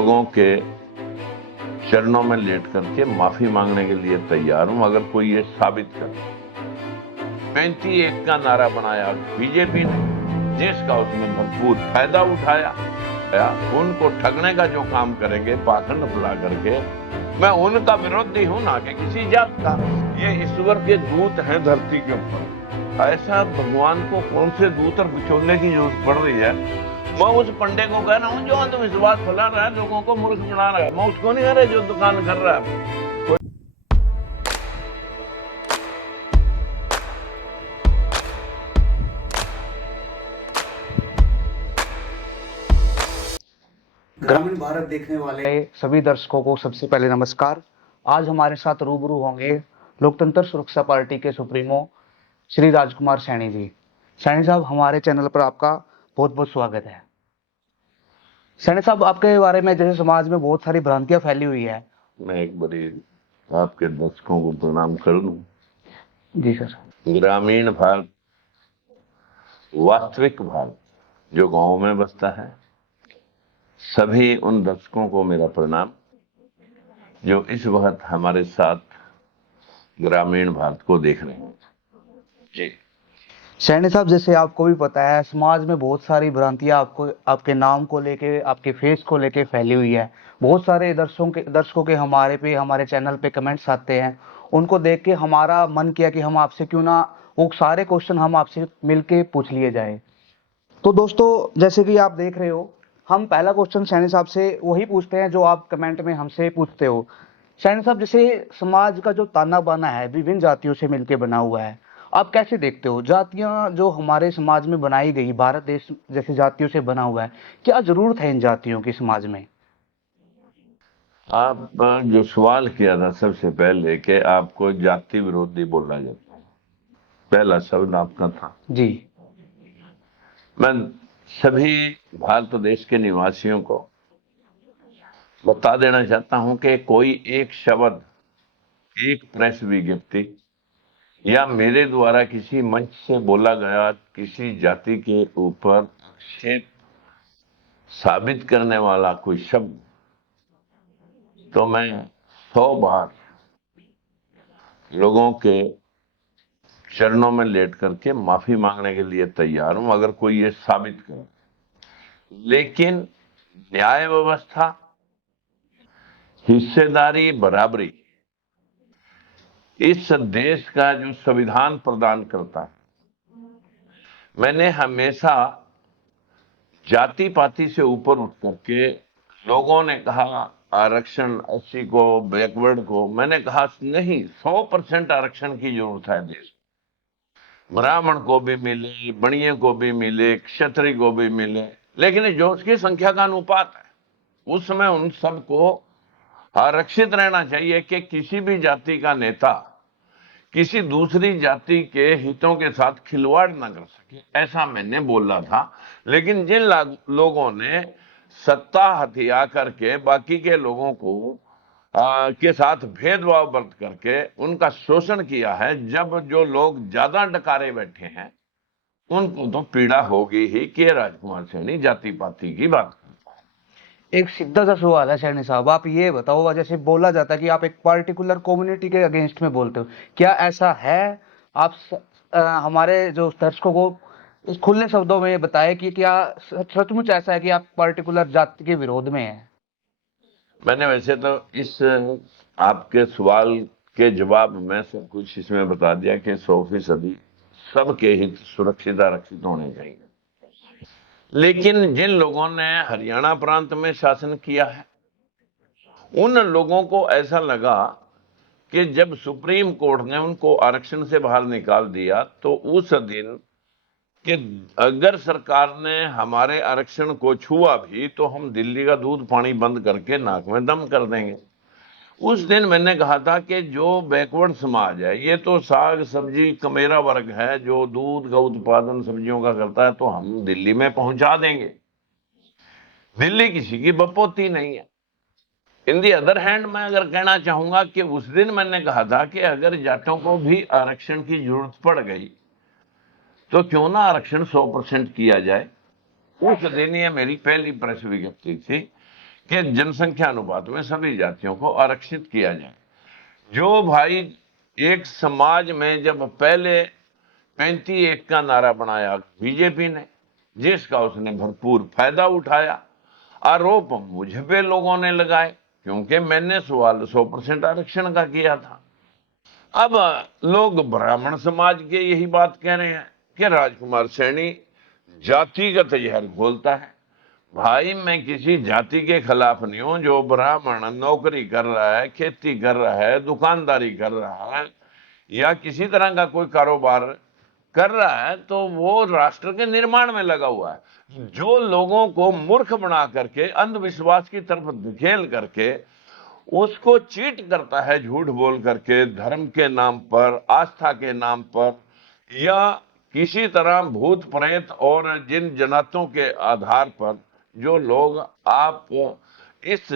लोगों के चरणों में लेट करके माफी मांगने के लिए तैयार हूं अगर कोई ये साबित कर। 35-1 का नारा बनाया बीजेपी ने, जिसका उसमें भरपूर फायदा उठाया। उनको ठगने का जो काम करेंगे पाखंड फैला करके, मैं उनका विरोधी हूं, ना कि किसी जात का। ये ईश्वर के दूत हैं धरती के ऊपर। ऐसा भगवान को कौन से दूत और बिछोड़ने की जरूरत पड़ रही है? मैं उस पंडे को कह रहा हूँ जो अंधविश्वास फैला रहा है, लोगों को मूर्ख बना रहा है। मैं उसको नहीं कह रहा जो दुकान कर रहा है। ग्रामीण भारत देखने वाले सभी दर्शकों को सबसे पहले नमस्कार। आज हमारे साथ रूबरू होंगे लोकतंत्र सुरक्षा पार्टी के सुप्रीमो श्री राजकुमार सैनी जी। सैनी साहब, हमारे चैनल पर आपका बहुत बहुत स्वागत है। सैनी साहब, आपके बारे में जैसे समाज में बहुत सारी भ्रांतियां फैली हुई है। मैं एक बारी आपके दर्शकों को प्रणाम कर लूं। जी सर। ग्रामीण भारत, वास्तविक भारत जो गांव में बसता है, सभी उन दर्शकों को मेरा प्रणाम जो इस वक्त हमारे साथ ग्रामीण भारत को देख रहे हैं। जी सैनी साहब, जैसे आपको भी पता है, समाज में बहुत सारी भ्रांतियां आपको आपके नाम को लेके, आपके फेस को लेके फैली हुई है। बहुत सारे दर्शकों के हमारे चैनल पे कमेंट्स आते हैं। उनको देख के हमारा मन किया कि हम आपसे क्यों ना वो सारे क्वेश्चन हम आपसे मिलके पूछ लिए जाए। तो दोस्तों, जैसे कि आप देख रहे हो, हम पहला क्वेश्चन सैनी साहब से वही पूछते हैं जो आप कमेंट में हमसे पूछते हो। सैनी साहब, जैसे समाज का जो ताना बाना है विभिन्न जातियों से मिलके बना हुआ है, आप कैसे देखते हो? जातियां जो हमारे समाज में बनाई गई, भारत देश जैसे जातियों से बना हुआ है, क्या जरूरत है इन जातियों की समाज में? आप जो सवाल किया था सबसे पहले कि आपको जाति विरोधी बोला जाता है, पहला शब्द आपका था। जी। मैं सभी भारत देश के निवासियों को बता देना चाहता हूं कि कोई एक शब्द, एक प्रेस विज्ञप्ति या मेरे द्वारा किसी मंच से बोला गया किसी जाति के ऊपर आक्षेप साबित करने वाला कोई शब्द, तो मैं 100 बार लोगों के चरणों में लेट करके माफी मांगने के लिए तैयार हूं अगर कोई ये साबित करे। लेकिन न्याय व्यवस्था, हिस्सेदारी, बराबरी इस देश का जो संविधान प्रदान करता है, मैंने हमेशा जाति पाति से ऊपर उठ करके, लोगों ने कहा आरक्षण एससी को, बैकवर्ड को, मैंने कहा नहीं, 100% आरक्षण की जरूरत है देश। ब्राह्मण को भी मिले, बणिये को भी मिले, क्षत्रिय को भी मिले, लेकिन जो उसकी संख्या का अनुपात है उस समय उन सबको आरक्षित रहना चाहिए कि किसी भी जाति का नेता किसी दूसरी जाति के हितों के साथ खिलवाड़ ना कर सके, ऐसा मैंने बोला था। लेकिन जिन लोगों ने सत्ता हथिया करके बाकी के लोगों को के साथ भेदभाव बरत करके उनका शोषण किया है, जब जो लोग ज्यादा डकारे बैठे हैं उनको तो पीड़ा होगी ही कि राजकुमार सैनी जाति पाति की बात करता है। एक सीधा सा सवाल है सैनी साहब, आप ये बताओ, जैसे बोला जाता है कि आप एक पार्टिकुलर कम्युनिटी के अगेंस्ट में बोलते हो, क्या ऐसा है? आप हमारे जो दर्शकों को इस खुले शब्दों में बताएं कि क्या सचमुच ऐसा है कि आप पार्टिकुलर जाति के विरोध में हैं? मैंने वैसे तो इस आपके सवाल के जवाब में सब कुछ इसमें बता दिया कि 100% सबके हित सुरक्षित आरक्षित होने चाहिए। लेकिन जिन लोगों ने हरियाणा प्रांत में शासन किया है, उन लोगों को ऐसा लगा कि जब सुप्रीम कोर्ट ने उनको आरक्षण से बाहर निकाल दिया, तो उस दिन कि अगर सरकार ने हमारे आरक्षण को छुआ भी तो हम दिल्ली का दूध पानी बंद करके नाक में दम कर देंगे। उस दिन मैंने कहा था कि जो बैकवर्ड समाज है, ये तो साग सब्जी कमेरा वर्ग है जो दूध का उत्पादन सब्जियों का करता है, तो हम दिल्ली में पहुंचा देंगे। दिल्ली किसी की बपोती नहीं है। इन दी अदर हैंड मैं अगर कहना चाहूंगा कि उस दिन मैंने कहा था कि अगर जाटों को भी आरक्षण की जरूरत पड़ गई तो क्यों ना आरक्षण 100% किया जाए। उस दिन ये मेरी पहली प्रेस विज्ञप्ति थी कि जनसंख्या अनुपात में सभी जातियों को आरक्षित किया जाए। जो भाई एक समाज में जब पहले 35-1 का नारा बनाया बीजेपी ने, जिसका उसने भरपूर फायदा उठाया, आरोप मुझ पे लोगों ने लगाए क्योंकि मैंने सवाल 100% आरक्षण का किया था। अब लोग ब्राह्मण समाज के यही बात कह रहे हैं कि राजकुमार सैनी जातिगत जहर घोलता है। भाई मैं किसी जाति के खिलाफ नहीं हूं। जो ब्राह्मण नौकरी कर रहा है, खेती कर रहा है, दुकानदारी कर रहा है या किसी तरह का कोई कारोबार कर रहा है, तो वो राष्ट्र के निर्माण में लगा हुआ है। जो लोगों को मूर्ख बना करके अंधविश्वास की तरफ धकेल करके उसको चीट करता है, झूठ बोल करके, धर्म के नाम पर, आस्था के नाम पर, या किसी तरह भूत प्रेत और जिन जनातों के आधार पर जो लोग आप इस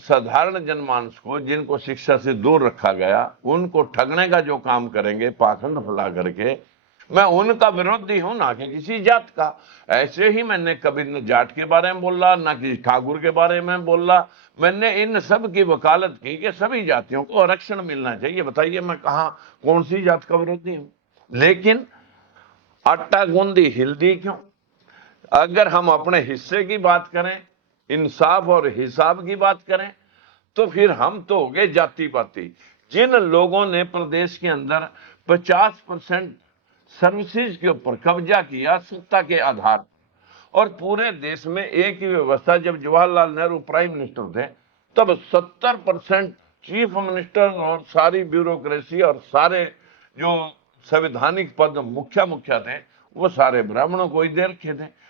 साधारण जनमानस को, जिनको शिक्षा से दूर रखा गया, उनको ठगने का जो काम करेंगे पाखंड फैला करके, मैं उनका विरोधी हूं, ना कि किसी जात का। ऐसे ही मैंने कभी न जाट के बारे में बोला, ना किसी ठाकुर के बारे में बोला। मैंने इन सब की वकालत की कि सभी जातियों को आरक्षण मिलना चाहिए। बताइए मैं कहां कौन सी जात का विरोधी हूं? लेकिन आटा गूंदी हिल्दी क्यों? अगर हम अपने हिस्से की बात करें, इंसाफ और हिसाब की बात करें, तो फिर हम तो हो गए जाति पाति। जिन लोगों ने प्रदेश के अंदर 50% सर्विसेज के ऊपर कब्जा किया सत्ता के आधार पर, और पूरे देश में एक ही व्यवस्था, जब जवाहरलाल नेहरू प्राइम मिनिस्टर थे तब 70% चीफ मिनिस्टर और सारी ब्यूरोक्रेसी और सारे जो संवैधानिक पद मुख्य थे वो सारे ब्राह्मणों को ही दे रखे थे।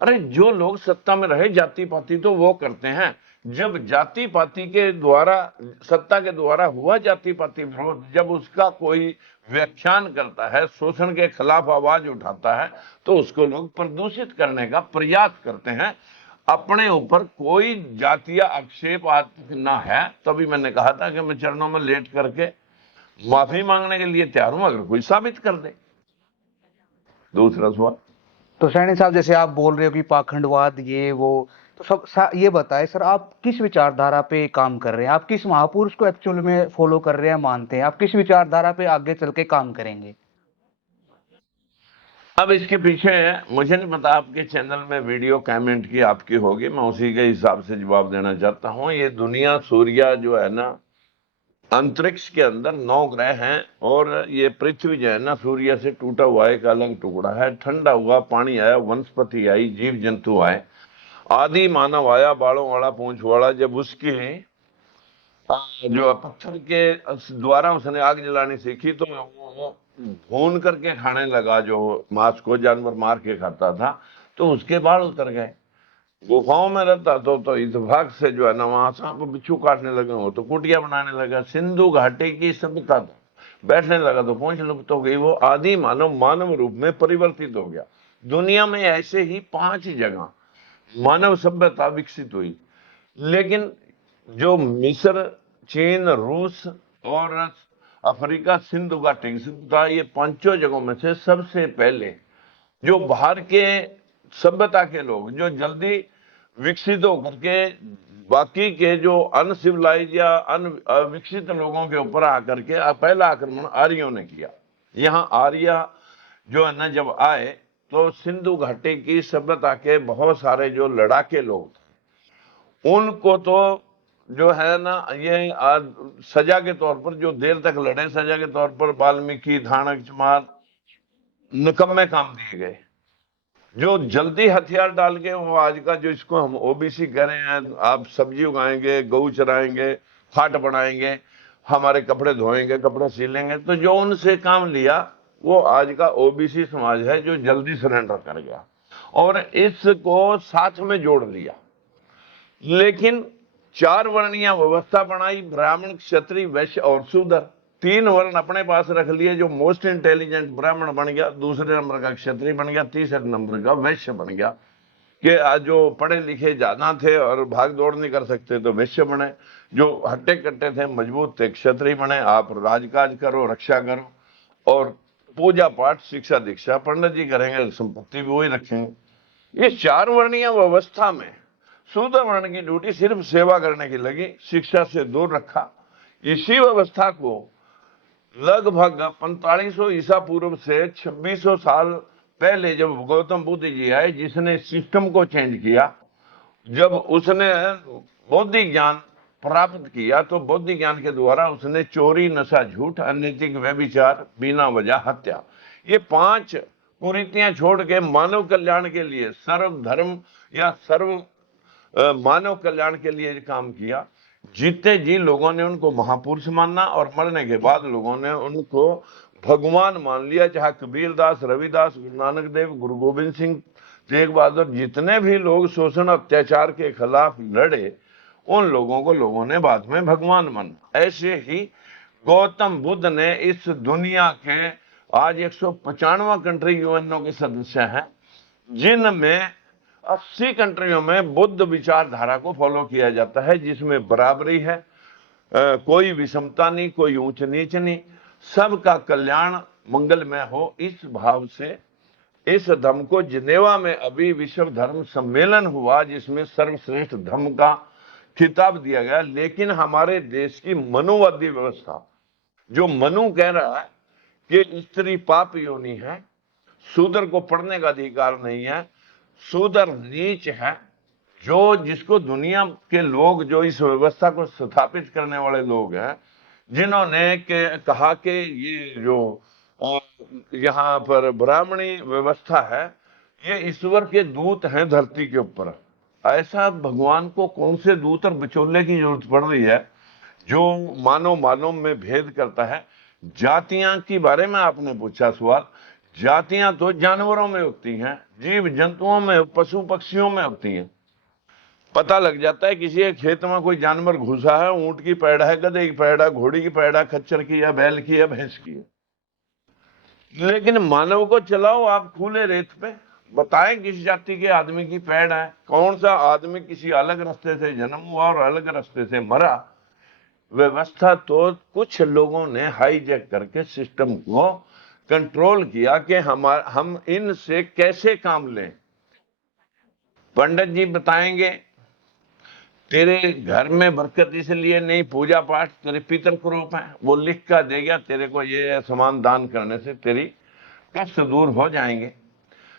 अरे जो लोग सत्ता में रहे जाति पाति तो वो करते हैं। जब जाति पाति के द्वारा, सत्ता के द्वारा हुआ जाति पाति विरोध, जब उसका कोई व्याख्यान करता है, शोषण के खिलाफ आवाज उठाता है, तो उसको लोग प्रदूषित करने का प्रयास करते हैं। अपने ऊपर कोई जातीय आक्षेप आज ना है, तभी मैंने कहा था कि मैं चरणों में लेट करके माफी मांगने के लिए तैयार हूं, अगर कोई साबित कर दे। दूसरा सवाल। तो सैनी साहब, जैसे आप बोल रहे हो कि पाखंडवाद ये वो, तो ये बताएं सर, आप किस विचारधारा पे काम कर रहे हैं? आप किस महापुरुष को एक्चुअल में फॉलो कर रहे हैं, मानते हैं? आप किस विचारधारा पे आगे चल के काम करेंगे? अब इसके पीछे मुझे नहीं पता, आपके चैनल में वीडियो कमेंट की आपकी होगी, मैं उसी के हिसाब से जवाब देना चाहता हूं। ये दुनिया, सूर्य जो है ना, अंतरिक्ष के अंदर 9 ग्रह हैं, और ये पृथ्वी जो है ना, सूर्य से टूटा हुआ एक अलग टुकड़ा है। ठंडा हुआ पानी आया, वनस्पति आई, जीव जंतु आए, आदि मानव आया, बालों वाला, पूंछ वाला। जब उसकी जो पत्थर के द्वारा उसने आग जलानी सीखी, तो वो भून करके खाने लगा, जो मांस को जानवर मार के खाता था, तो उसके बाल उतर गए। गुफाओं में रहता तो इत्तेफाक से जो है ना, वहां सांप बिच्छू काटने लगे, हो तो कुटिया बनाने लगा। सिंधु घाटी की सभ्यता था, बैठने लगा तो पहुंच लुप्त हो गई। वो आदि मानव मानव रूप में परिवर्तित हो गया। दुनिया में ऐसे ही 5 जगह मानव सभ्यता विकसित हुई, लेकिन जो मिस्र, चीन, रूस और अफ्रीका, सिंधु घाटी की सभ्यता, ये 5 जगहों में से सबसे पहले जो बाहर के सभ्यता के लोग जो जल्दी विकसित होकर के बाकी के जो अनसिविलाइज या अविकसित लोगों के ऊपर आकर के पहला आक्रमण आर्यों ने किया। यहाँ आर्य जो है ना जब आए, तो सिंधु घाटी की सभ्यता के बहुत सारे जो लड़ाके लोग थे, उनको तो जो है ना, ये सजा के तौर पर, जो देर तक लड़े, सजा के तौर पर वाल्मीकि, धानक, चमार, निकम्मे काम दिए गए। जो जल्दी हथियार डाल के, वो आज का जो इसको हम ओबीसी कह रहे हैं, आप सब्जी उगाएंगे, गऊ चराएंगे, खाट बनाएंगे, हमारे कपड़े धोएंगे, कपड़े सिलेंगे, तो जो उनसे काम लिया वो आज का ओबीसी समाज है, जो जल्दी सरेंडर कर गया और इसको साथ में जोड़ लिया। लेकिन 4 वर्णीय व्यवस्था बनाई, ब्राह्मण, क्षत्रिय, वैश्य और शूद्र। 3 वर्ण अपने पास रख लिए। जो मोस्ट इंटेलिजेंट ब्राह्मण बन गया, दूसरे नंबर का क्षत्रिय बन गया, तीसरे नंबर का वैश्य बन गया। कि जो पढ़े लिखे ज्यादा थे और भाग दौड़ नहीं कर सकते तो वैश्य बने, जो हट्टे कट्टे थे, मजबूत थे, क्षत्रिय बने। आप राजकाज करो, रक्षा करो, और पूजा पाठ, शिक्षा दीक्षा पंडित जी करेंगे, संपत्ति भी वही रखेंगे। ये 4 वर्णीय व्यवस्था में शूद्र वर्ण की ड्यूटी सिर्फ सेवा करने की लगी, शिक्षा से दूर रखा। इसी व्यवस्था को लगभग 4500 ईसा पूर्व से 2600 साल पहले जब गौतम बुद्ध जी आए, जिसने सिस्टम को चेंज किया, जब उसने बौद्धिक ज्ञान प्राप्त किया, तो बौद्धिक ज्ञान के द्वारा उसने चोरी, नशा, झूठ, अनैतिक व्यभिचार, बिना वजह हत्या, ये 5 कुरीतियां छोड़ के मानव कल्याण के लिए, सर्व धर्म या सर्व मानव कल्याण के लिए काम किया। जीते जी लोगों ने उनको महापुरुष माना और मरने के बाद लोगों ने उनको भगवान मान लिया। चाहे कबीरदास, रविदास, गुरु नानक देव, गुरु गोविंद सिंह, तेग बहादुर, जितने भी लोग शोषण अत्याचार के खिलाफ लड़े, उन लोगों को लोगों ने बाद में भगवान माना। ऐसे ही गौतम बुद्ध ने इस दुनिया के आज 195 कंट्री यूएनओ के सदस्य हैं, जिनमें 80 कंट्रियों में बुद्ध विचारधारा को फॉलो किया जाता है, जिसमें बराबरी है, कोई विषमता नहीं, कोई ऊंच नीच नहीं, सबका कल्याण मंगलमय हो। इस भाव से इस धर्म को जिनेवा में अभी विश्व धर्म सम्मेलन हुआ, जिसमें सर्वश्रेष्ठ धर्म का खिताब दिया गया। लेकिन हमारे देश की मनुवादी व्यवस्था, जो मनु कह रहा है कि स्त्री पाप योनि है, शूद्र को पढ़ने का अधिकार नहीं है, शूद्र नीच है, जो जिसको दुनिया के लोग, जो इस व्यवस्था को स्थापित करने वाले लोग हैं, जिन्होंने कहा कि ये जो यहाँ पर ब्राह्मणी व्यवस्था है, ये ईश्वर के दूत हैं धरती के ऊपर। ऐसा भगवान को कौन से दूत और बिचौले की जरूरत पड़ रही है जो मानव मानव में भेद करता है। जातियां के बारे में आपने पूछा सवाल, जातियां तो जानवरों में होती हैं, जीव जंतुओं में, पशु पक्षियों में होती हैं। पता लग जाता है किसी एक खेत में कोई जानवर घुसा है, ऊंट की पैड़ा है, गधे की पैड़ा, घोड़ी की पैड़ा, खच्चर की है, बैल की है, भैंस की है। लेकिन मानव को चलाओ आप खुले रेत पे, बताएं किस जाति के आदमी की पैड़ है, कौन सा आदमी किसी अलग रास्ते से जन्म हुआ और अलग रास्ते से मरा। व्यवस्था तो कुछ लोगों ने हाईजैक करके सिस्टम को कंट्रोल किया कि हम इनसे कैसे काम लें। पंडित जी बताएंगे तेरे घर में बरकत इसलिए नहीं, पूजा पाठ तेरे पितर को रूप है, वो लिख कर देगा तेरे को, ये सामान दान करने से तेरी कष्ट दूर हो जाएंगे।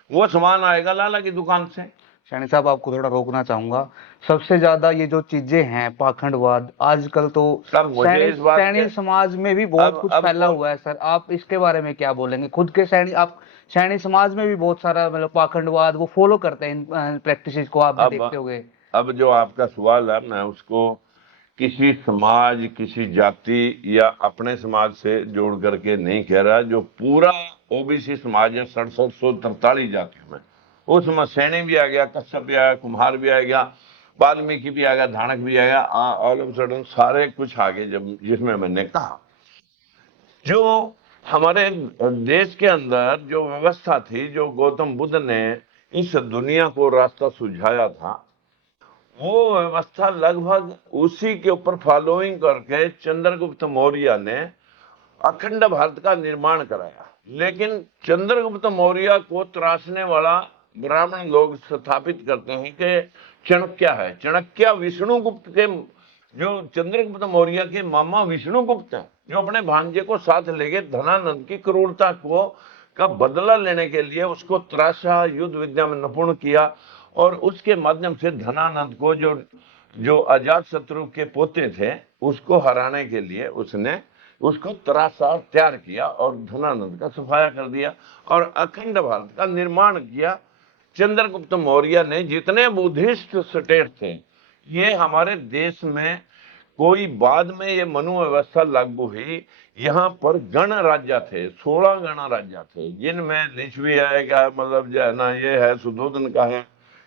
वो सामान आएगा लाला की दुकान से। सैनी साहब, आपको थोड़ा रोकना चाहूंगा। सबसे ज्यादा ये जो चीजें हैं पाखंडवाद, आजकल तो सैनी समाज में भी बहुत कुछ फैला हुआ है सर, आप इसके बारे में क्या बोलेंगे? खुद के सैनी समाज में भी बहुत सारा मतलब पाखंडवाद वो फॉलो करते हैं इन प्रैक्टिसेस को, आप देखते होंगे। अब जो आपका सवाल है, मैं उसको किसी समाज, किसी जाति या अपने समाज से जोड़ करके नहीं कह रहा। जो पूरा ओबीसी समाज है 6743 जातियों में, उसमें सैनी भी आ गया, कश्यप भी आ गया, कुम्हार भी आ गया, वाल्मीकि भी आ गया, धानक भी आ गया, ऑल ऑफ सडन सारे कुछ आ गए। जब जिसमें मैंने कहा जो हमारे देश के अंदर जो व्यवस्था थी, जो गौतम बुद्ध ने इस दुनिया को रास्ता सुझाया था, वो व्यवस्था लगभग उसी के ऊपर फॉलोइंग करके चंद्रगुप्त मौर्य ने अखंड भारत का निर्माण कराया। लेकिन चंद्रगुप्त मौर्य को त्रासने वाला ब्राह्मण लोग स्थापित करते हैं कि चाणक्य है। चाणक्य विष्णुगुप्त के, जो चंद्रगुप्त मौर्य के मामा विष्णुगुप्त हैं, जो अपने भांजे को साथ लेके धनानंद की क्रूरता को का बदला लेने के लिए उसको त्रासा, युद्ध विद्या में निपुण किया, और उसके माध्यम से धनानंद को, जो अजात शत्रु के पोते थे, उसको हराने के लिए उसने उसको त्रासा तैयार किया और धनानंद का सफाया कर दिया और अखंड भारत का निर्माण किया। चंद्रगुप्त मौर्य ने जितने बुद्धिस्ट स्टेट थे, ये हमारे देश में कोई बाद में ये मनु व्यवस्था लागू हुई। यहाँ पर गण राज्य थे, 16 गण राज्य थे, जिनमें लिच्छवी आएगा, मतलब जो है ना, ये है सुधोधन का है,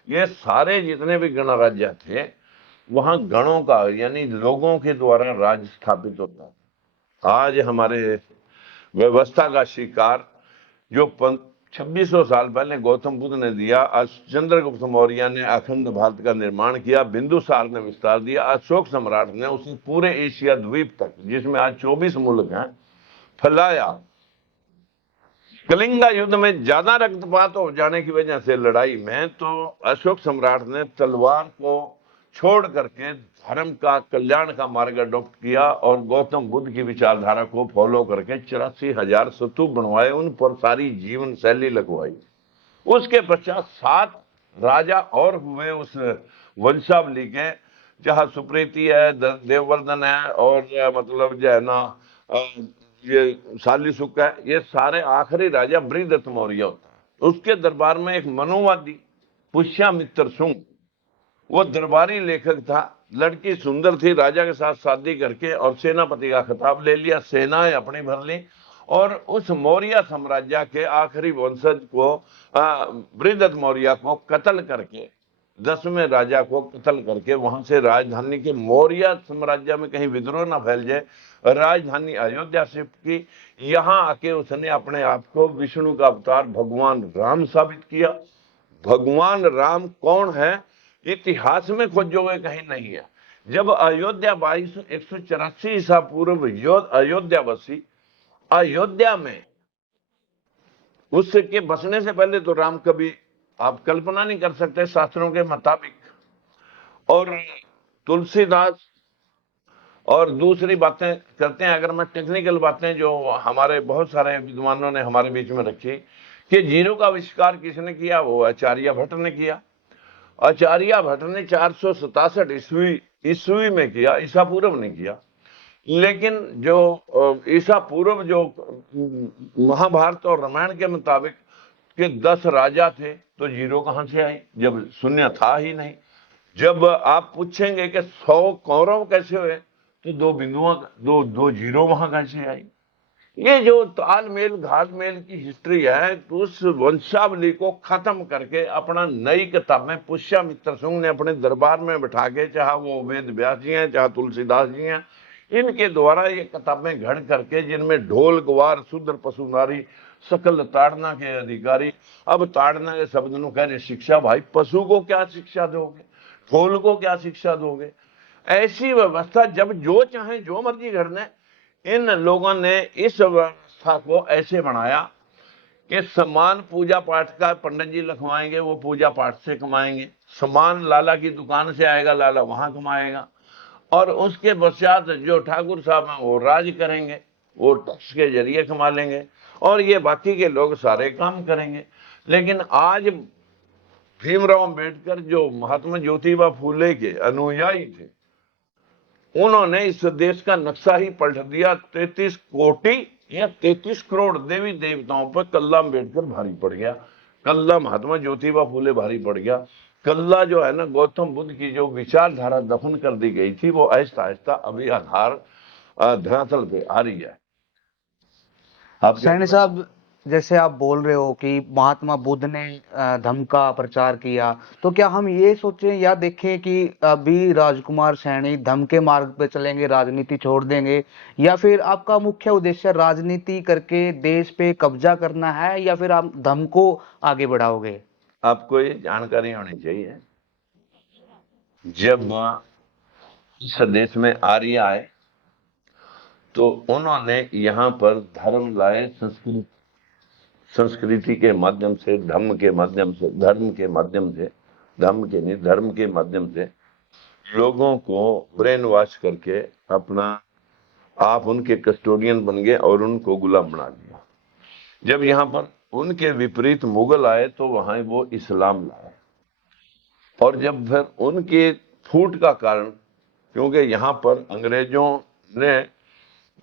ये सारे जितने भी गण राज्य थे, वहां गणों का यानी लोगों के द्वारा राज स्थापित होता है। आज हमारे व्यवस्था का शिकार जो 2600 साल पहले गौतम बुद्ध ने दिया, आज चंद्रगुप्त मौर्य ने अखंड भारत का निर्माण किया, बिंदुसार ने विस्तार दिया, अशोक सम्राट ने उसे पूरे एशिया द्वीप तक, जिसमें आज 24 मुल्क हैं, फैलाया। कलिंगा युद्ध में ज्यादा रक्तपात हो जाने की वजह से लड़ाई में तो अशोक सम्राट ने तलवार को छोड़ करके धर्म का, कल्याण का मार्ग अडॉप्ट किया और गौतम बुद्ध की विचारधारा को फॉलो करके 84,000 स्तूप बनवाए, उन पर सारी जीवन शैली लगवाई। उसके पश्चात 7 राजा और हुए उस वंशावली के, जहां सुप्रीति है, देववर्धन है, और मतलब जो है ना ये शालीसुक है, ये सारे आखिरी राजा बृहदत्त मौर्य होता है। उसके दरबार में एक मनोवादी पुष्यमित्र शुंग, वो दरबारी लेखक था, लड़की सुंदर थी, राजा के साथ शादी करके और सेनापति का खिताब ले लिया, सेनाएं अपनी भर ली और उस मौर्य साम्राज्य के आखिरी वंशज को, बृहदत्त मौर्य को कत्ल करके, 10वें राजा को कत्ल करके वहां से राजधानी के, मौर्य साम्राज्य में कहीं विद्रोह ना फैल जाए, राजधानी अयोध्या शिफ्ट की। यहां आके उसने अपने आप को विष्णु का अवतार भगवान राम साबित किया। भगवान राम कौन है, इतिहास में खोजोगे कहीं नहीं है। जब अयोध्या 184 ईसा पूर्व अयोध्यावासी अयोध्या में, उसके बसने से पहले तो राम कभी आप कल्पना नहीं कर सकते शास्त्रों के मुताबिक। और तुलसीदास और दूसरी बातें करते हैं, अगर मैं टेक्निकल बातें जो हमारे बहुत सारे विद्वानों ने हमारे बीच में रखी कि जीरो का आविष्कार किसने किया, वो आचार्य भट्ट ने किया। आचार्य भट्ट ने 467 ईस्वी में किया, ईसा पूर्व ने किया। लेकिन जो ईसा पूर्व जो महाभारत और रामायण के मुताबिक कि 10 राजा थे, तो जीरो कहां से आई जब शून्य था ही नहीं। जब आप पूछेंगे कि 100 कौरव कैसे हुए, तो 2 बिंदुओं, दो जीरो वहां कैसे आई। ये जो तालमेल घालमेल की हिस्ट्री है, तो उस वंशावली को खत्म करके अपना नई किताब में पुष्यमित्र शुंग ने अपने दरबार में बिठा के, चाहे वो वेद व्यास जी हैं, चाहे तुलसीदास जी हैं, इनके द्वारा ये किताबें घड़ करके, जिनमें ढोल गवार शूद्र पशु नारी सकल ताड़ना के अधिकारी। अब ताड़ना के शब्द नु कह रहे शिक्षा, भाई पशु को क्या शिक्षा दोगे, ढोल को क्या शिक्षा दोगे। ऐसी व्यवस्था जब जो चाहे जो मर्जी करने, इन लोगों ने इस व्यवस्था को ऐसे बनाया कि समान पूजा पाठ का पंडित जी लिखवाएंगे, वो पूजा पाठ से कमाएंगे, समान लाला की दुकान से आएगा, लाला वहां कमाएगा, और उसके पश्चात जो ठाकुर साहब हैं वो राज करेंगे, वो टैक्स के जरिए कमा लेंगे, और ये बाकी के लोग सारे काम करेंगे। लेकिन आज भीमराव अंबेडकर जो महात्मा ज्योतिबा फूले के अनुयायी थे, उन्होंने इस देश का नक्शा ही पलट दिया। 33 कोटि या 33 करोड़ देवी देवताओं पर कल्ला अंबेडकर भारी पड़ गया, कल्ला महात्मा ज्योतिबा फूले भारी पड़ गया। कल्ला जो है ना, गौतम बुद्ध की जो विचारधारा दफन कर दी गई थी, वो आहिस्ता आहिस्ता अभी आधार धरातल पे आ रही है। आप सैनी साहब, जैसे आप बोल रहे हो कि महात्मा बुद्ध ने धम्म का प्रचार किया, तो क्या हम ये सोचें या देखें कि अभी राजकुमार सैनी धम्म के मार्ग पे चलेंगे, राजनीति छोड़ देंगे, या फिर आपका मुख्य उद्देश्य राजनीति करके देश पे कब्जा करना है, या फिर आप धम्म को आगे बढ़ाओगे? आपको ये जानकारी होनी चाहिए, जब इस देश में आर्य आए तो उन्होंने यहाँ पर धर्म लाए, संस्कृति के माध्यम से, धर्म के माध्यम से, धर्म के माध्यम से, धर्म के नहीं, धर्म के माध्यम से लोगों को ब्रेन वॉश करके अपना आप उनके कस्टोडियन बन गए और उनको गुलाम बना दिया। जब यहाँ पर उनके विपरीत मुगल आए तो वहां वो इस्लाम लाए, और जब फिर उनके फूट का कारण, क्योंकि यहाँ पर अंग्रेजों ने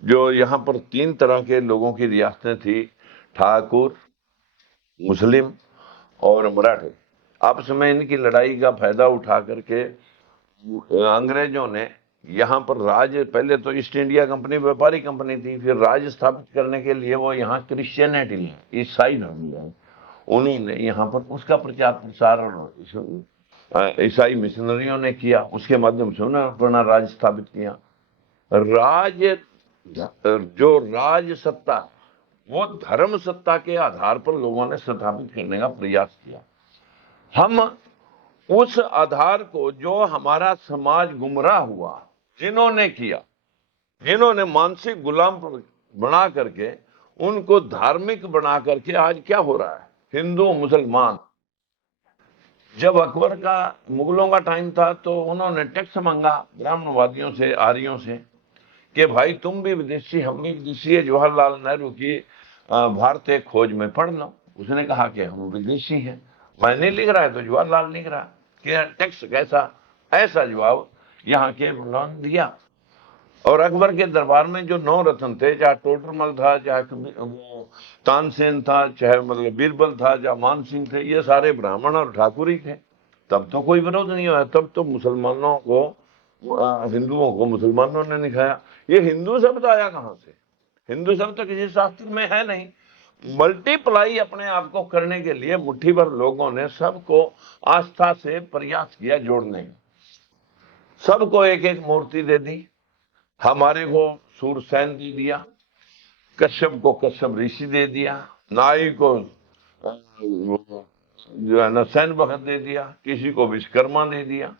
जो यहाँ पर 3 तरह के लोगों की रियासतें थी, ठाकुर, मुस्लिम और मराठे, आपस में इनकी लड़ाई का फायदा उठा करके अंग्रेजों ने यहाँ पर राज, पहले तो ईस्ट इंडिया कंपनी व्यापारी कंपनी थी, फिर राज स्थापित करने के लिए वो यहाँ क्रिश्चियनिटी ले, ईसाई धर्म ले, उन्होंने यहाँ पर उसका प्रचार प्रसार और ईसाई मिशनरियों ने किया, उसके माध्यम से उन्होंने अपना राज स्थापित किया। जो राज सत्ता, वो धर्म सत्ता के आधार पर लोगों ने स्थापित करने का प्रयास किया। हम उस आधार को, जो हमारा समाज गुमराह हुआ, जिन्होंने किया, जिन्होंने मानसिक गुलाम बना करके उनको धार्मिक बना करके आज क्या हो रहा है, हिंदू मुसलमान। जब अकबर का मुगलों का टाइम था तो उन्होंने टैक्स मांगा ब्राह्मणवादियों से, आर्यों से, कि भाई तुम भी विदेशी, हम भी विदेशी है। जवाहरलाल नेहरू की भारतीय खोज में पढ़ लो। उसने कहा कि हम विदेशी हैं, मैं नहीं लिख रहा है तो जवाहरलाल लिख रहा कि टैक्स कैसा। ऐसा जवाब यहाँ के उन्होंने दिया। और अकबर के दरबार में जो 9 रत्न थे, चाहे टोडरमल था, चाहे वो तानसेन था, चाहे मतलब बीरबल था, चाहे मान सिंह थे, ये सारे ब्राह्मण और ठाकुर ही थे। तब तो कोई विरोध नहीं हुआ। तब तो मुसलमानों को, हिंदुओं को मुसलमानों ने निखाया। ये हिंदू शब्द आया कहां से? हिंदू शब्द तो किसी शास्त्र में है नहीं। मल्टीप्लाई अपने आप को करने के लिए मुट्ठी भर लोगों ने सबको आस्था से प्रयास किया जोड़ने का। सबको एक एक मूर्ति दे दी। हमारे को सूरसेन दे दिया, कश्यप को कश्यप ऋषि दे दिया, नाई को जो है ना सैन भगत दे दिया, किसी को विश्वकर्मा दे दिया।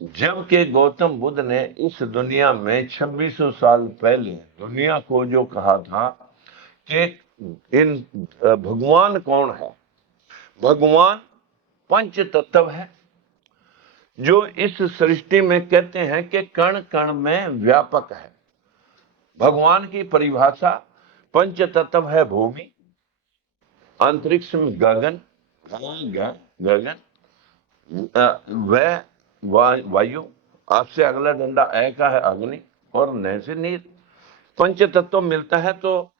जबकि गौतम बुद्ध ने इस दुनिया में 2600 साल पहले दुनिया को जो कहा था कि इन भगवान कौन है, भगवान पंच तत्व है, जो इस सृष्टि में कहते हैं कि कण कण में व्यापक है। भगवान की परिभाषा पंच तत्व है, भूमि, अंतरिक्ष में गगन, गगन, वह वायु, आपसे अगला डंडा ए का है अग्नि, और न से नीर। पंच तत्व मिलता है तो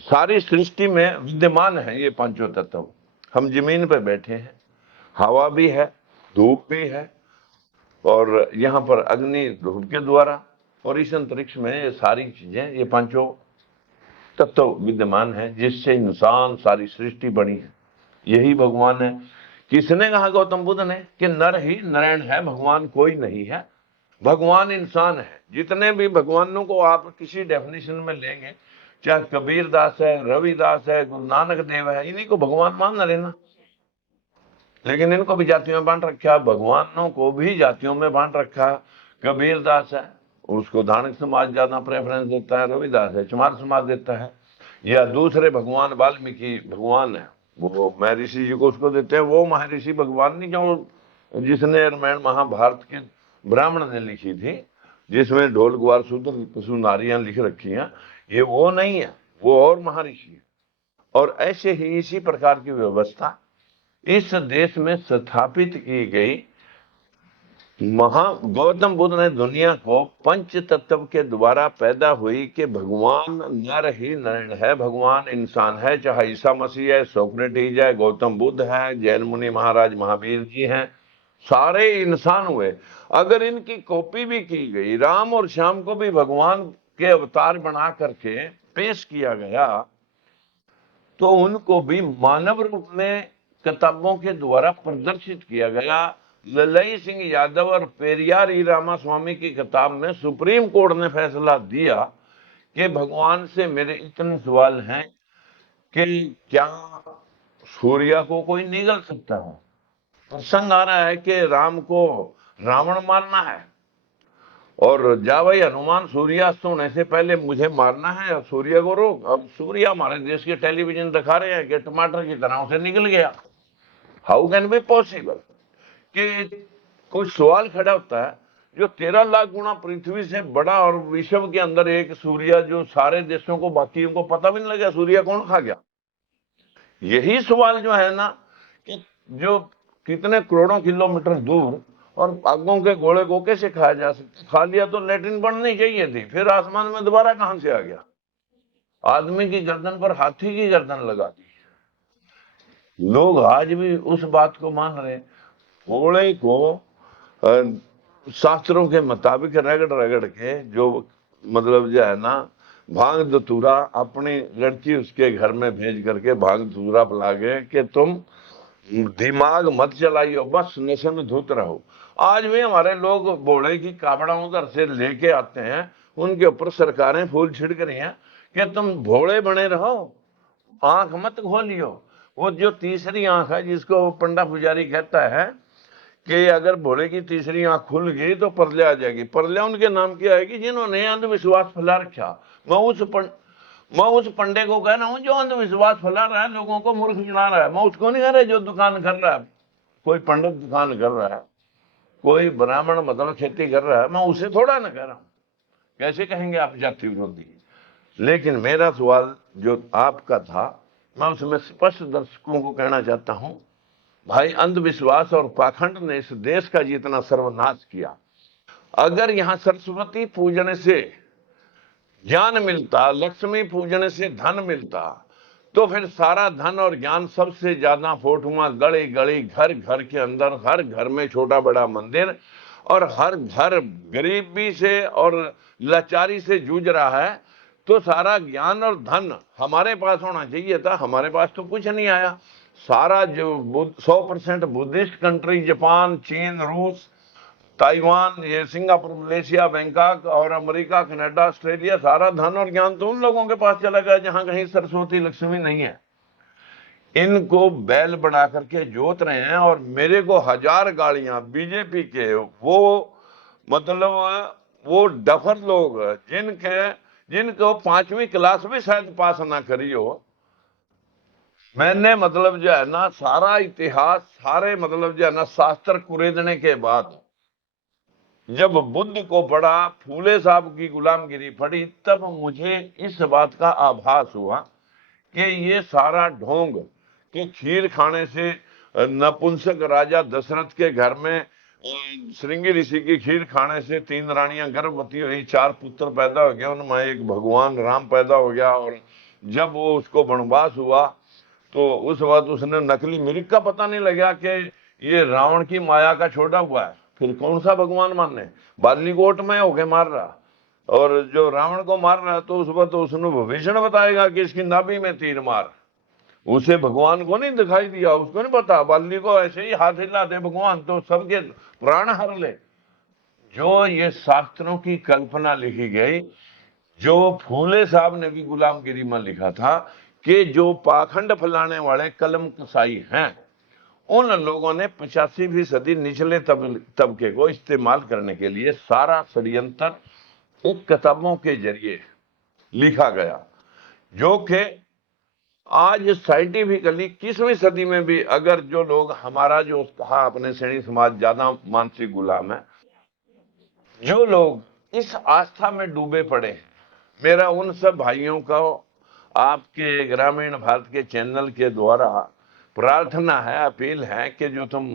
सारी सृष्टि में विद्यमान है ये पांचों तत्व। हम जमीन पर बैठे हैं, हवा भी है, धूप भी है, और यहाँ पर अग्नि धूप के द्वारा, और इस अंतरिक्ष में ये सारी चीजें, ये पांचों तत्व विद्यमान है, जिससे इंसान, सारी सृष्टि बनी है। यही भगवान है। किसने कहा? गौतम बुद्ध ने, कि नर ही नारायण है, भगवान कोई नहीं है। भगवान इंसान है। जितने भी भगवानों को आप किसी डेफिनेशन में लेंगे, चाहे कबीर दास है, रविदास है, गुरु नानक देव है, इन्हीं को भगवान मान लेना। लेकिन इनको भी जातियों में बांट रखा, भगवानों को भी जातियों में बांट रखा। कबीर दास है, उसको धार्मिक समाज ज्यादा प्रेफरेंस देता है, रविदास है चमार समाज देता है, या दूसरे भगवान वाल्मीकि भगवान है, वो महर्षि जी को उसको देते हैं। वो महर्षि भगवान नहीं जो जिसने रामायण महाभारत के ब्राह्मण ने लिखी थी, जिसमें ढोल ग्वार शूद्र पशु नारियां लिख रखी हैं, ये वो नहीं है, वो और महर्षि है। और ऐसे ही इसी प्रकार की व्यवस्था इस देश में स्थापित की गई। गौतम बुद्ध ने दुनिया को पंच तत्व के द्वारा पैदा हुई कि भगवान नर ही नारायण है, भगवान इंसान है, चाहे ईसा मसीह है, सोक्रेटिस है, गौतम बुद्ध है, जैन मुनि महाराज महावीर जी हैं, सारे इंसान हुए। अगर इनकी कॉपी भी की गई, राम और श्याम को भी भगवान के अवतार बना करके पेश किया गया, तो उनको भी मानव रूप में किताबों के द्वारा प्रदर्शित किया गया। ललई सिंह यादव और पेरियार ई रामास्वामी की किताब में सुप्रीम कोर्ट ने फैसला दिया कि भगवान से मेरे इतने सवाल हैं कि क्या सूर्य को कोई निगल सकता है? प्रसंग आ रहा है कि राम को रावण मारना है, और जा भाई हनुमान, सूर्यास्त होने से पहले मुझे मारना है, और सूर्य को रोक। अब सूर्य हमारे देश के टेलीविजन दिखा रहे हैं कि टमाटर की तरह से निकल गया। How can be possible? कि कोई सवाल खड़ा होता है जो 13 लाख गुना पृथ्वी से बड़ा, और विश्व के अंदर एक सूर्य जो सारे देशों को, बाकियों को पता भी नहीं लगा सूर्य कौन खा गया। यही सवाल जो है ना, कि जो कितने करोड़ों किलोमीटर दूर, और आगों के गोले को कैसे खाया जा सकता? खा लिया तो लैट्रिन बननी चाहिए थी, फिर आसमान में दोबारा कहां से आ गया? आदमी की गर्दन पर हाथी की गर्दन लगा दी। लोग आज भी उस बात को मान रहे। घोड़े को शास्त्रों के मुताबिक रगड़ रगड़ के, जो मतलब जो है ना, भांग धतूरा अपनी लड़की उसके घर में भेज करके भांग धतूरा पिला के कि तुम दिमाग मत चलाइयो, बस नशे में धुत रहो। आज भी हमारे लोग घोड़े की काबड़ा उधर से लेके आते हैं, उनके ऊपर सरकारें फूल छिड़क रही हैं कि तुम भोले बने रहो, आंख मत खोलियो। वो जो तीसरी आंख है, जिसको पंडा पुजारी कहता है कि अगर भोले की तीसरी आंख खुल गई तो परले आ जाएगी। परले उनके नाम की आएगी जिन्होंने अंधविश्वास फैला रखा। मैं मैं उस पंडे को कह रहा हूँ जो अंधविश्वास फैला रहा है, लोगों को मूर्ख बना रहा है। मैं उसको नहीं कह रहा जो दुकान कर रहा है, कोई पंडित दुकान कर रहा है, कोई ब्राह्मण मतलब खेती कर रहा है, मैं उसे थोड़ा ना कह रहा हूँ। कैसे कहेंगे आप जाति विरोधी? लेकिन मेरा सवाल जो आपका था, मैं उसमें स्पष्ट दर्शकों को कहना चाहता हूं, भाई अंधविश्वास और पाखंड ने इस देश का जितना सर्वनाश किया, अगर यहां सरस्वती पूजन से ज्ञान मिलता, लक्ष्मी पूजन से धन मिलता, तो फिर सारा धन और ज्ञान सबसे ज्यादा फोटुआ गली गली घर घर के अंदर, हर घर में छोटा बड़ा मंदिर, और हर घर गरीबी से और लाचारी से जूझ रहा है, तो सारा ज्ञान और धन हमारे पास होना चाहिए था। हमारे पास तो कुछ नहीं आया। सारा जो 100% बुद्धिस्ट कंट्री, जापान, चीन, रूस, ताइवान, ये सिंगापुर, मलेशिया, बैंकॉक और अमेरिका, कनाडा, ऑस्ट्रेलिया, सारा धन और ज्ञान तो उन लोगों के पास चला गया जहां कहीं सरस्वती लक्ष्मी नहीं है। इनको बैल बना करके जोत रहे हैं, और मेरे को 1000 गालियां बीजेपी के वो मतलब वो डफर लोग जिनको 5वीं क्लास भी शायद पास ना करी हो। मैंने मतलब जो है ना सारा इतिहास, सारे मतलब जो है ना शास्त्र कुरेदने के बाद जब बुद्ध को पढ़ा, फूले साहब की गुलामगिरी पढ़ी, तब मुझे इस बात का आभास हुआ कि ये सारा ढोंग कि खीर खाने से नपुंसक राजा दशरथ के घर में श्रृंगी ऋषि की खीर खाने से 3 रानियां गर्भवती हुई, 4 पुत्र पैदा हो गया, उनमें एक भगवान राम पैदा हो गया, और जब वो उसको वनवास हुआ तो उस वक्त उसने नकली मिर्ग का पता नहीं लगा कि ये रावण की माया का छोटा हुआ है। फिर कौन सा भगवान मानने? बालीकोट में होके मार रहा, और जो रावण को मार रहा है तो उस वक्त उसने भविष्य बताएगा कि इसकी नाभि में तीर मार। उसे भगवान को नहीं दिखाई दिया, उसको नहीं पता। बाली को ऐसे ही हाथ हिला दे भगवान तो सबके प्राण हर ले। जो ये शास्त्रों की कल्पना लिखी गई, जो फूले साहब ने भी गुलामगिरी में लिखा था कि जो पाखंड फैलाने वाले कलम कसाई हैं, उन लोगों ने 85वीं सदी निचले तबके को इस्तेमाल करने के लिए सारा षड्यंत्र एक किताबों के जरिए लिखा गया, जो कि आज साइंटिफिकली 21वीं सदी में भी अगर जो लोग हमारा जो कहा अपने श्रेणी समाज ज्यादा मानसिक गुलाम है, जो लोग इस आस्था में डूबे पड़े, मेरा उन सब भाइयों का आपके ग्रामीण भारत के चैनल के द्वारा प्रार्थना है, अपील है कि जो तुम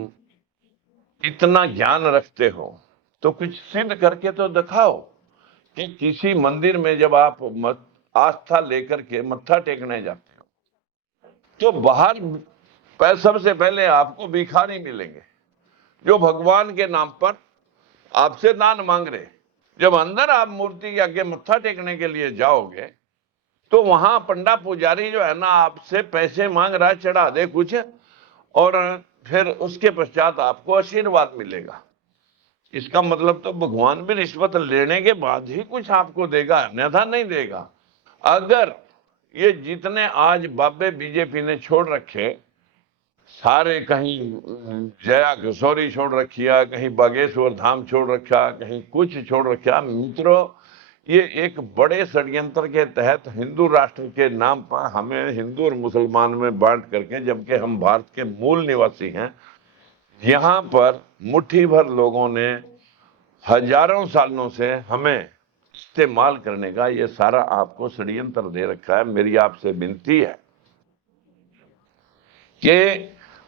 इतना ज्ञान रखते हो तो कुछ सिद्ध करके तो दिखाओ कि किसी मंदिर में जब आप आस्था लेकर के मत्था टेकने जाते हो तो बाहर सबसे पहले आपको भिखारी मिलेंगे जो भगवान के नाम पर आपसे दान मांग रहे। जब अंदर आप मूर्ति के आगे मत्था टेकने के लिए जाओगे तो वहां पंडा पुजारी जो है ना आपसे पैसे मांग रहा है, चढ़ा दे कुछ, और फिर उसके पश्चात आपको आशीर्वाद मिलेगा। इसका मतलब तो भगवान भी रिश्वत लेने के बाद ही कुछ आपको देगा, अन्यथा नहीं देगा। अगर ये जितने आज बाबे बीजेपी ने छोड़ रखे, सारे कहीं जया किशोरी छोड़ रखिया, कहीं बागेश्वर धाम छोड़ रखा, कहीं कुछ छोड़ रखा, मित्रों ये एक बड़े षड्यंत्र के तहत हिंदू राष्ट्र के नाम पर हमें हिंदू और मुसलमान में बांट करके, जबकि हम भारत के मूल निवासी हैं, यहां पर मुट्ठी भर लोगों ने हजारों सालों से हमें इस्तेमाल करने का ये सारा आपको षड्यंत्र दे रखा है। मेरी आपसे विनती है कि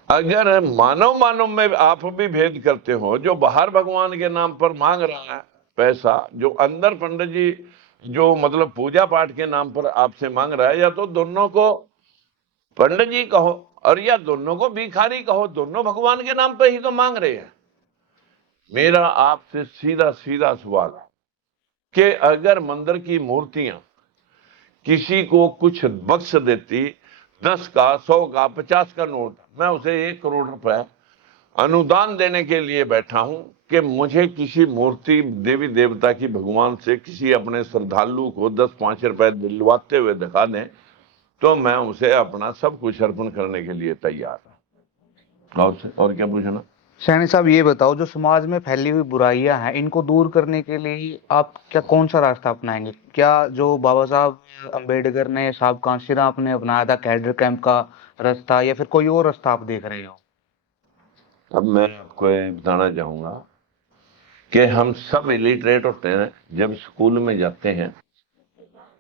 अगर मानव में आप भी भेद करते हो, जो बाहर भगवान के नाम पर मांग रहा है पैसा, जो अंदर पंडित जी जो मतलब पूजा पाठ के नाम पर आपसे मांग रहा है, या तो दोनों को पंडित जी कहो और या दोनों को भिखारी कहो, दोनों भगवान के नाम पर ही तो मांग रहे हैं। मेरा आपसे सीधा सीधा सवाल है कि अगर मंदिर की मूर्तियां किसी को कुछ बख्श देती, 10 का, 100 का, 50 का नोट, मैं उसे 1 करोड़ रुपए अनुदान देने के लिए बैठा हूं कि मुझे किसी मूर्ति देवी देवता की भगवान से किसी अपने श्रद्धालु को 10-5 रुपए दिलवाते हुए दिखा दें तो मैं उसे अपना सब कुछ अर्पण करने के लिए तैयार हूं। और क्या पूछना? सैनी साहब ये बताओ, जो समाज में फैली हुई बुराइयां हैं इनको दूर करने के लिए आप क्या कौन सा रास्ता अपनाएंगे? क्या जो बाबा साहब अम्बेडकर ने, साहब कांशीराम ने अपनाया था कैडर कैंप का रास्ता, या फिर कोई और रास्ता आप देख रहे हो? अब मैं आपको ये बताना चाहूंगा कि हम सब इलिटरेट होते हैं जब स्कूल में जाते हैं।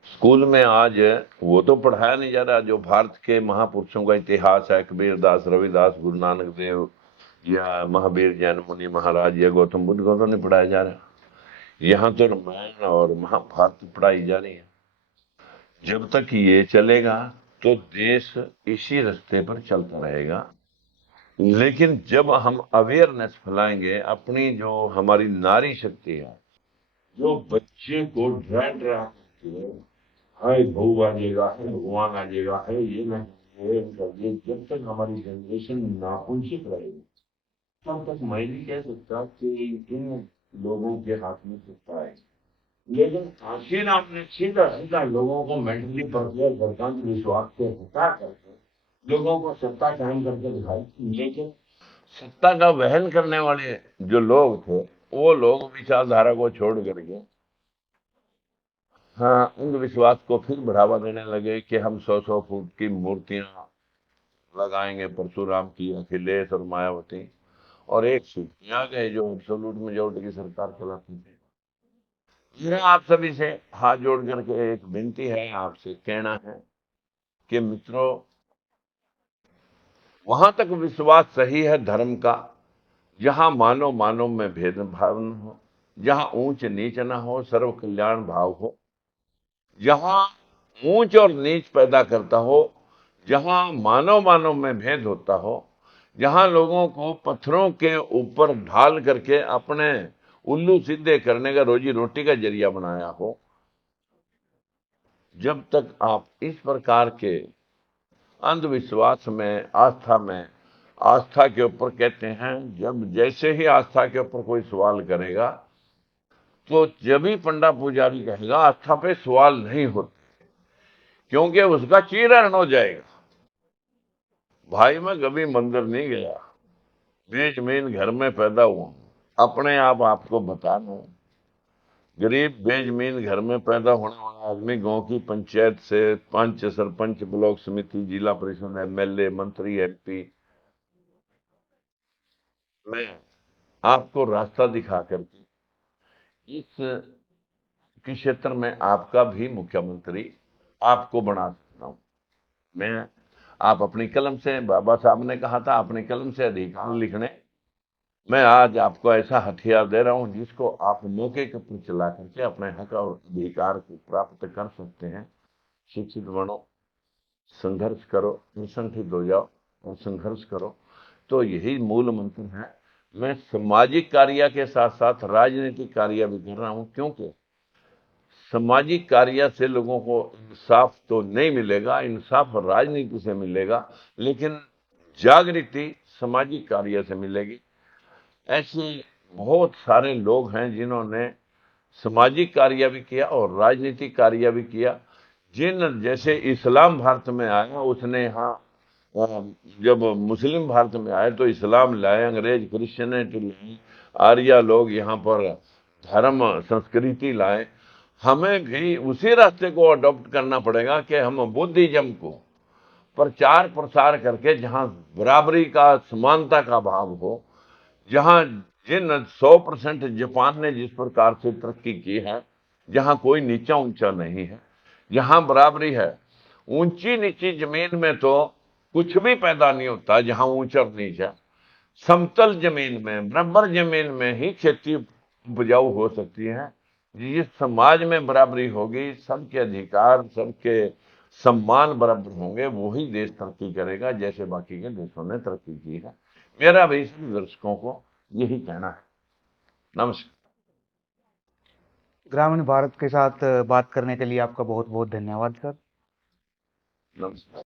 स्कूल में आज वो तो पढ़ाया नहीं जा रहा जो भारत के महापुरुषों का इतिहास है, कबीर दास, रविदास, गुरु नानक देव या महावीर जैन मुनि महाराज या गौतम बुद्ध को तो नहीं पढ़ाया जा रहा। यहाँ तो रामायण और महाभारत पढ़ाई जा रही है। जब तक ये चलेगा तो देश इसी रास्ते पर चलता रहेगा। लेकिन जब हम अवेयरनेस फैलाएंगे, अपनी जो हमारी नारी शक्ति है, जो बच्चे को डरा डरा करके हाय बहू आ जाएगा, है भगवान आ जाएगा, है ये नहीं ये कर ये, जब तक हमारी जनरेशन नाउंचित रहेगी तब तक मैं नहीं कह सकता कि इन लोगों के हाथ में सत्ता है। लेकिन काशीराम ने सीधा सीधा लोगों को मेंटली प्रिपेयर करता विश्वास से हटा करके लोगों को सत्ता कायम करके दिखाई। लेकिन सत्ता का वहन करने वाले जो लोग थे, वो लोग विचारधारा को छोड़ करके हाँ अंधविश्वास को फिर बढ़ावा देने लगे कि हम 100-100 फुट की मूर्तियां लगाएंगे, परशुराम की, अखिलेश और मायावती, और एक सीट आ गए जो एब्सोल्यूट मेजोरिटी की सरकार चलाती थी। मेरा आप सभी से हाथ जोड़ करके एक विनती है, आपसे कहना है कि मित्रों, वहां तक विश्वास सही है धर्म का जहां मानव मानव में भेदभाव न हो, जहां ऊंच नीच न हो, सर्व कल्याण भाव हो, जहां ऊंच और नीच पैदा करता हो, जहां मानव मानव में भेद होता हो, जहां लोगों को पत्थरों के ऊपर ढाल करके अपने उल्लू सीधे करने का रोजी रोटी का जरिया बनाया हो, जब तक आप इस प्रकार के अंधविश्वास में, आस्था के ऊपर कहते हैं, जब जैसे ही आस्था के ऊपर कोई सवाल करेगा तो जब ही पंडा पुजारी कहेगा आस्था पे सवाल नहीं होता, क्योंकि उसका चीरहरण हो जाएगा। भाई मैं कभी मंदिर नहीं गया, बीच मीन घर में पैदा हुआ हूं, अपने आप आपको बता दूं, गरीब बेजमीन घर में पैदा होने वाला आदमी गांव की पंचायत से पंच, सरपंच, ब्लॉक समिति, जिला परिषद, एमएलए, मंत्री, एमपी, मैं आपको रास्ता दिखा करके इस किस क्षेत्र में आपका भी मुख्यमंत्री आपको बना सकता हूं। मैं आप अपनी कलम से, बाबा साहब ने कहा था अपनी कलम से अधिकार लिखने, मैं आज आपको ऐसा हथियार दे रहा हूं जिसको आप मौके के ऊपर चला करके अपने हक और अधिकार को प्राप्त कर सकते हैं। शिक्षित बनो, संघर्ष करो, संगठित हो जाओ और संघर्ष करो। तो यही मूल मंत्र है। मैं सामाजिक कार्य के साथ साथ राजनीतिक कार्य भी कर रहा हूं, क्योंकि सामाजिक कार्य से लोगों को इंसाफ तो नहीं मिलेगा, इंसाफ राजनीति से मिलेगा, लेकिन जागृति सामाजिक कार्य से मिलेगी। ऐसे बहुत सारे लोग हैं जिन्होंने सामाजिक कार्य भी किया और राजनीतिक कार्य भी किया। जिन जैसे इस्लाम भारत में आया, उसने यहाँ जब मुस्लिम भारत में आए तो इस्लाम लाए, अंग्रेज क्रिश्चियनिटी लाई, आर्या लोग यहाँ पर धर्म संस्कृति लाए। हमें भी उसी रास्ते को अडॉप्ट करना पड़ेगा कि हम बुद्धिज्म को प्रचार प्रसार करके जहां बराबरी का, समानता का भाव हो, जहां जिन 100% जापान ने जिस प्रकार से तरक्की की है, जहां कोई नीचा ऊंचा नहीं है, जहां बराबरी है, ऊंची नीची जमीन में तो कुछ भी पैदा नहीं होता, जहां ऊंच और नीच है, समतल जमीन में, बराबर जमीन में ही खेती उपजाऊ हो सकती है। जिस समाज में बराबरी होगी, सबके अधिकार, सबके सम्मान बराबर होंगे, वही देश तरक्की करेगा जैसे बाकी के देशों ने तरक्की की है। मेरा भी सभी दर्शकों को यही कहना है। नमस्कार। ग्रामीण भारत के साथ बात करने के लिए आपका बहुत बहुत धन्यवाद सर। नमस्कार।